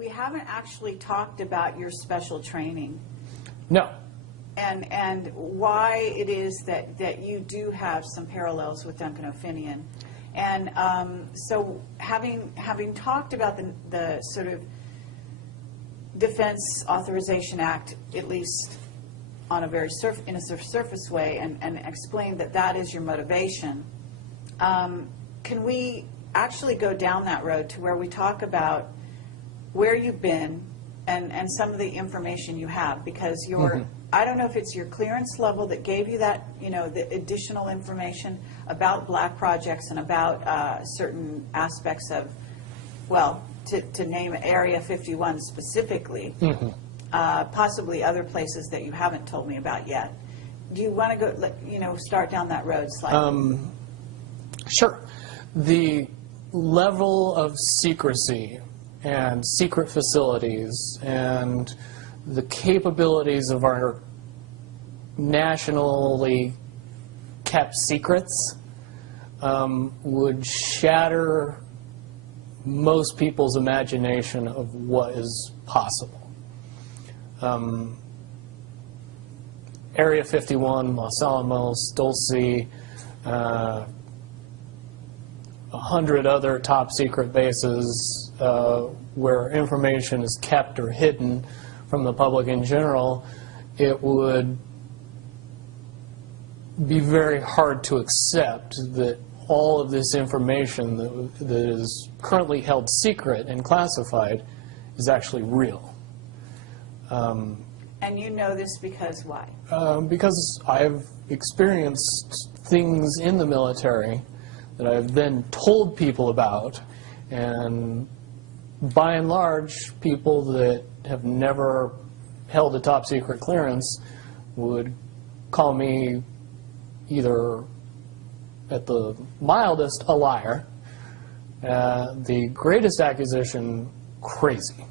we haven't actually talked about your special training. No. And why it is that you do have some parallels with Duncan O'Finian. And so having talked about the sort of Defense Authorization Act, at least on a very surface way, and explained that is your motivation, can we actually go down that road to where we talk about where you've been and some of the information you have? Because your I don't know if it's your clearance level that gave you that, the additional information about black projects and about certain aspects of, well, to name Area 51 specifically, possibly other places that you haven't told me about yet. Do you want to go, start down that road slightly? Sure. The level of secrecy and secret facilities and the capabilities of our nationally kept secrets would shatter most people's imagination of what is possible. Area 51, Los Alamos, Dulce, 100 other top secret bases where information is kept or hidden from the public in general, it would be very hard to accept that all of this information that is currently held secret and classified is actually real. And you know this because why? Because I've experienced things in the military that I've then told people about, and by and large, people that have never held a top secret clearance would call me either, at the mildest, a liar, the greatest accusation, crazy.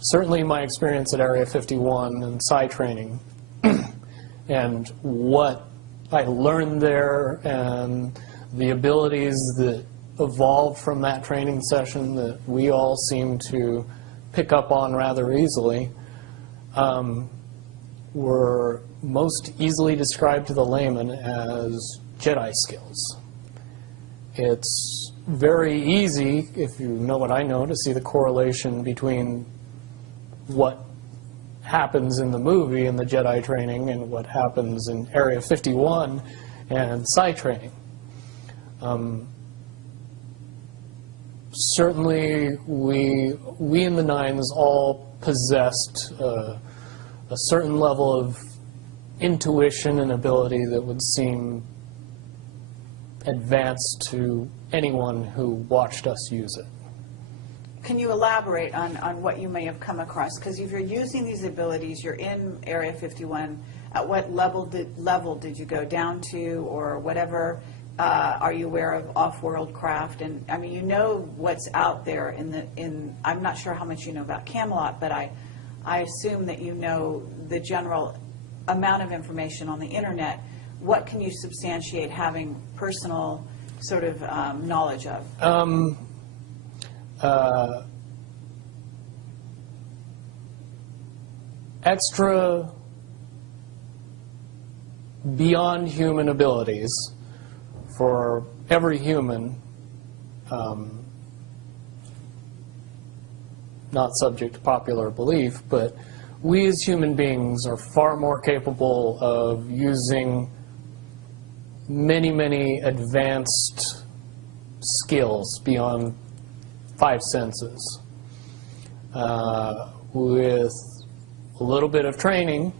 Certainly my experience at Area 51 and PSY training and what I learned there and the abilities that evolved from that training session that we all seem to pick up on rather easily were most easily described to the layman as Jedi skills. It's very easy, if you know what I know, to see the correlation between what happens in the movie in the Jedi training and what happens in Area 51 and PSY training. Certainly, we in the Nines all possessed a certain level of intuition and ability that would seem advanced to anyone who watched us use it. Can you elaborate on what you may have come across? Because if you're using these abilities, you're in Area 51, at what level did you go down to, or whatever? Are you aware of off-world craft? And I mean, you know what's out there in I'm not sure how much you know about Camelot, but I assume that you know the general amount of information on the internet. What can you substantiate having personal sort of knowledge of? Extra beyond human abilities for every human, not subject to popular belief, but we as human beings are far more capable of using many, many advanced skills beyond 5 senses. With a little bit of training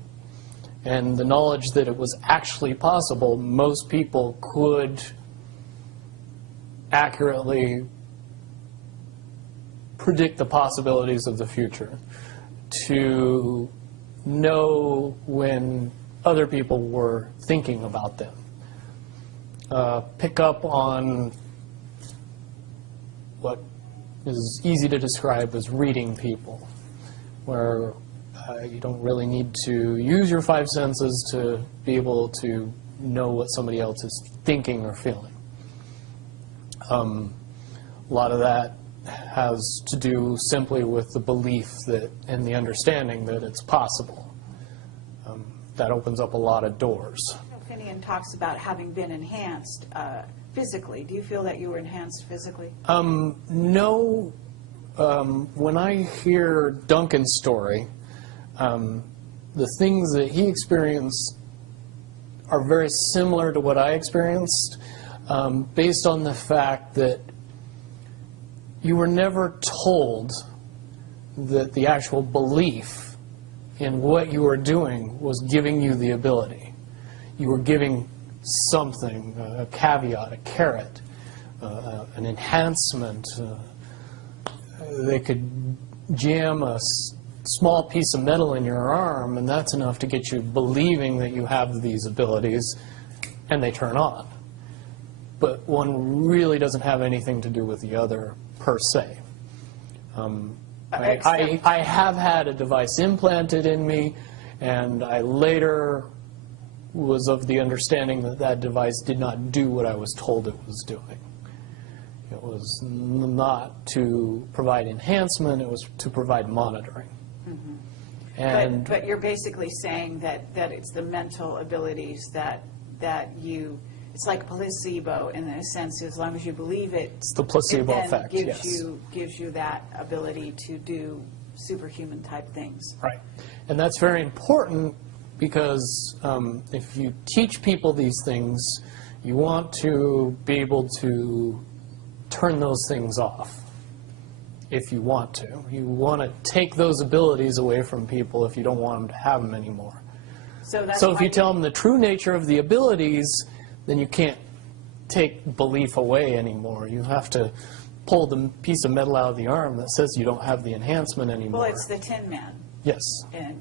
and the knowledge that it was actually possible, most people could accurately predict the possibilities of the future, to know when other people were thinking about them, pick up on what is easy to describe as reading people, where you don't really need to use your 5 senses to be able to know what somebody else is thinking or feeling. A lot of that has to do simply with the belief that and the understanding that it's possible. That opens up a lot of doors. Finian talks about having been enhanced physically. Do you feel that you were enhanced physically? No. When I hear Duncan's story, the things that he experienced are very similar to what I experienced, based on the fact that you were never told that the actual belief in what you were doing was giving you the ability. You were giving something, a caveat, a carrot, an enhancement. They could jam a small piece of metal in your arm, and that's enough to get you believing that you have these abilities, and they turn on. But one really doesn't have anything to do with the other, per se. I have had a device implanted in me, and I later was of the understanding that that device did not do what I was told it was doing. It was not to provide enhancement, it was to provide monitoring. Mm-hmm. And but you're basically saying that it's the mental abilities that you, it's like placebo in a sense, as long as you believe it, it's the placebo it then effect, yes. gives you that ability to do superhuman type things. Right. And that's very important because if you teach people these things, you want to be able to turn those things off if you want to. You want to take those abilities away from people if you don't want them to have them anymore. So if you tell them the true nature of the abilities, then you can't take belief away anymore. You have to pull the piece of metal out of the arm that says you don't have the enhancement anymore. Well, it's the Tin Man. Yes. And,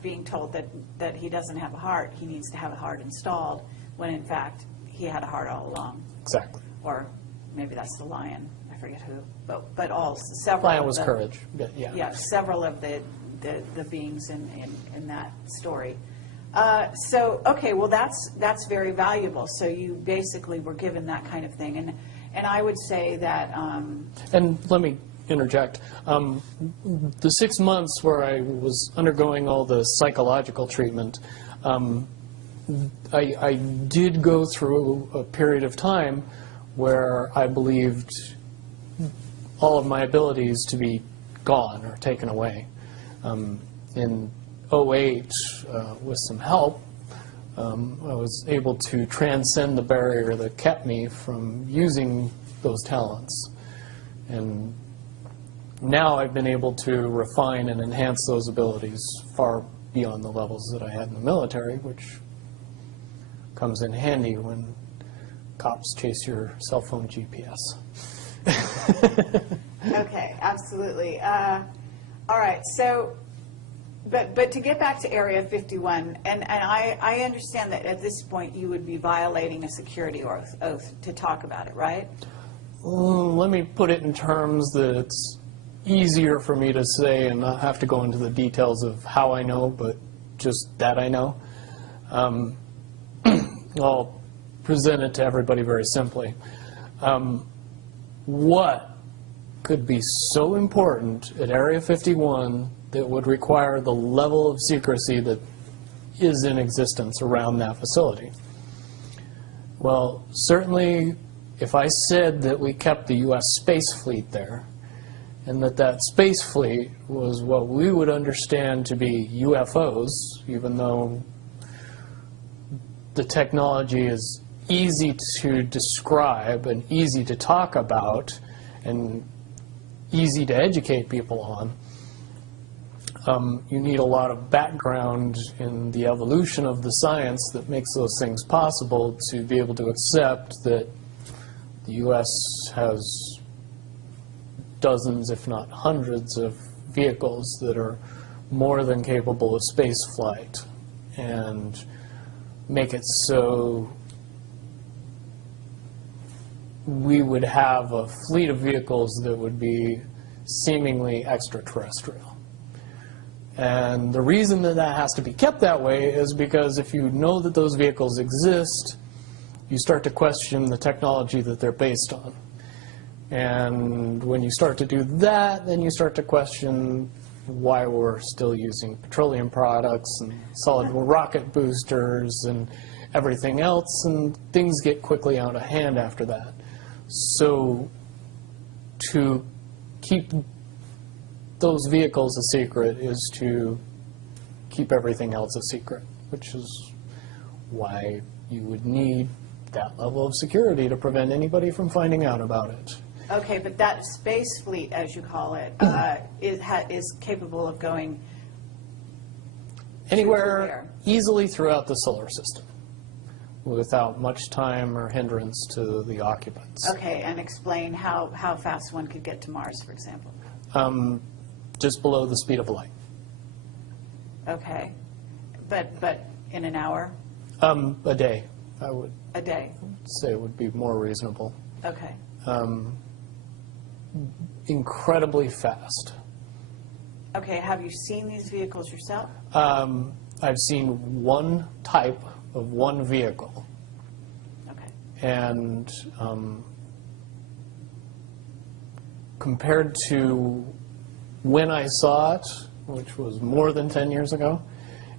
being told that he doesn't have a heart, he needs to have a heart installed, when in fact he had a heart all along. Exactly. Or maybe that's the lion, I forget who, but several. Lion was courage, but yeah. Yeah, several of the beings in that story. Okay, well that's very valuable. So you basically were given that kind of thing, and I would say that. And let me interject. The 6 months where I was undergoing all the psychological treatment, I did go through a period of time where I believed all of my abilities to be gone or taken away. In 2008, with some help, I was able to transcend the barrier that kept me from using those talents. And now I've been able to refine and enhance those abilities far beyond the levels that I had in the military, which comes in handy when cops chase your cell phone GPS. Okay, absolutely. All right, so, but to get back to Area 51, and I understand that at this point you would be violating a security oath to talk about it, right? Let me put it in terms that it's easier for me to say and not have to go into the details of how I know, but just that I know. I'll present it to everybody very simply. What could be so important at Area 51 that would require the level of secrecy that is in existence around that facility? Well, certainly if I said that we kept the U.S. space fleet there, and that space fleet was what we would understand to be UFOs, even though the technology is easy to describe and easy to talk about and easy to educate people on, you need a lot of background in the evolution of the science that makes those things possible to be able to accept that the U.S. has dozens, if not hundreds, of vehicles that are more than capable of space flight, and make it so we would have a fleet of vehicles that would be seemingly extraterrestrial. And the reason that that has to be kept that way is because if you know that those vehicles exist, you start to question the technology that they're based on. And when you start to do that, then you start to question why we're still using petroleum products and solid rocket boosters and everything else, and things get quickly out of hand after that. So to keep those vehicles a secret is to keep everything else a secret, which is why you would need that level of security to prevent anybody from finding out about it. Okay, but that space fleet, as you call it, is capable of going anywhere easily throughout the solar system without much time or hindrance to the occupants. Okay, and explain how fast one could get to Mars, for example. Just below the speed of light. Okay, but in an hour? A day, I would A day. say would be more reasonable. Okay. Incredibly fast. Okay, have you seen these vehicles yourself? I've seen one type of one vehicle. Okay. And compared to when I saw it, which was more than 10 years ago,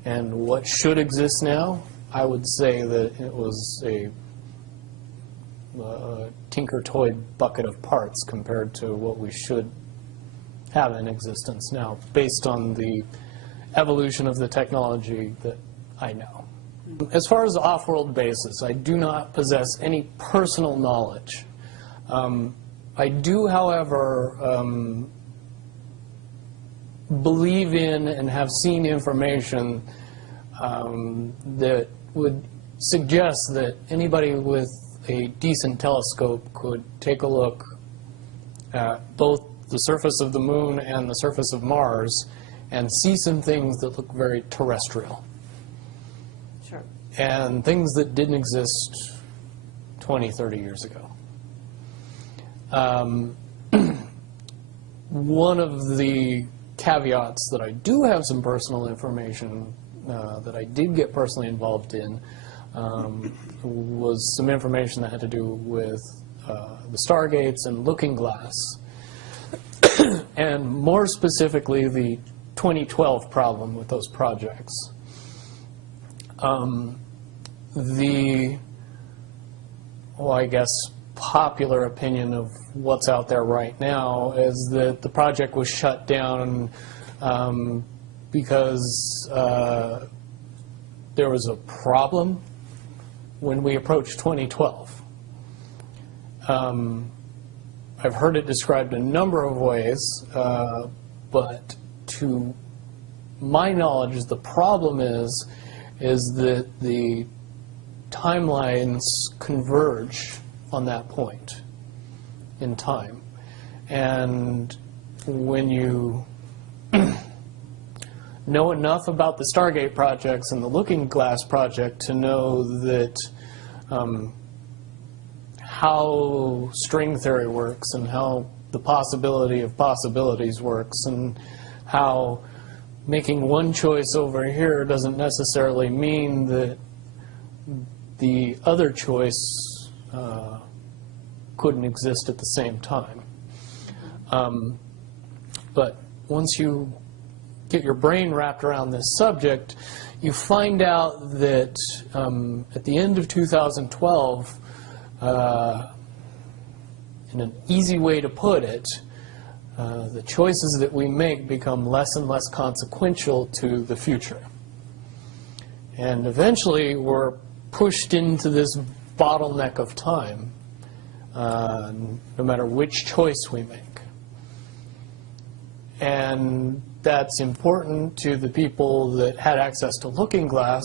and what should exist now, I would say that it was a tinker toy bucket of parts compared to what we should have in existence now, based on the evolution of the technology that I know. As far as the off-world bases, I do not possess any personal knowledge. I do, however, believe in and have seen information that would suggest that anybody with a decent telescope could take a look at both the surface of the moon and the surface of Mars and see some things that look very terrestrial. Sure. And things that didn't exist 20, 30 years ago. One of the caveats that I do have some personal information that I did get personally involved in was some information that had to do with the Stargates and Looking Glass, and more specifically the 2012 problem with those projects. I guess, popular opinion of what's out there right now is that the project was shut down because there was a problem when we approached 2012. I've heard it described a number of ways, but to my knowledge, the problem is that the timelines converge on that point in time. And when you know enough about the Stargate projects and the Looking Glass project to know that how string theory works and how the possibility of possibilities works and how making one choice over here doesn't necessarily mean that the other choice couldn't exist at the same time. But once you get your brain wrapped around this subject, you find out that at the end of 2012, in an easy way to put it, the choices that we make become less and less consequential to the future. And eventually we're pushed into this bottleneck of time, no matter which choice we make. And that's important to the people that had access to Looking Glass.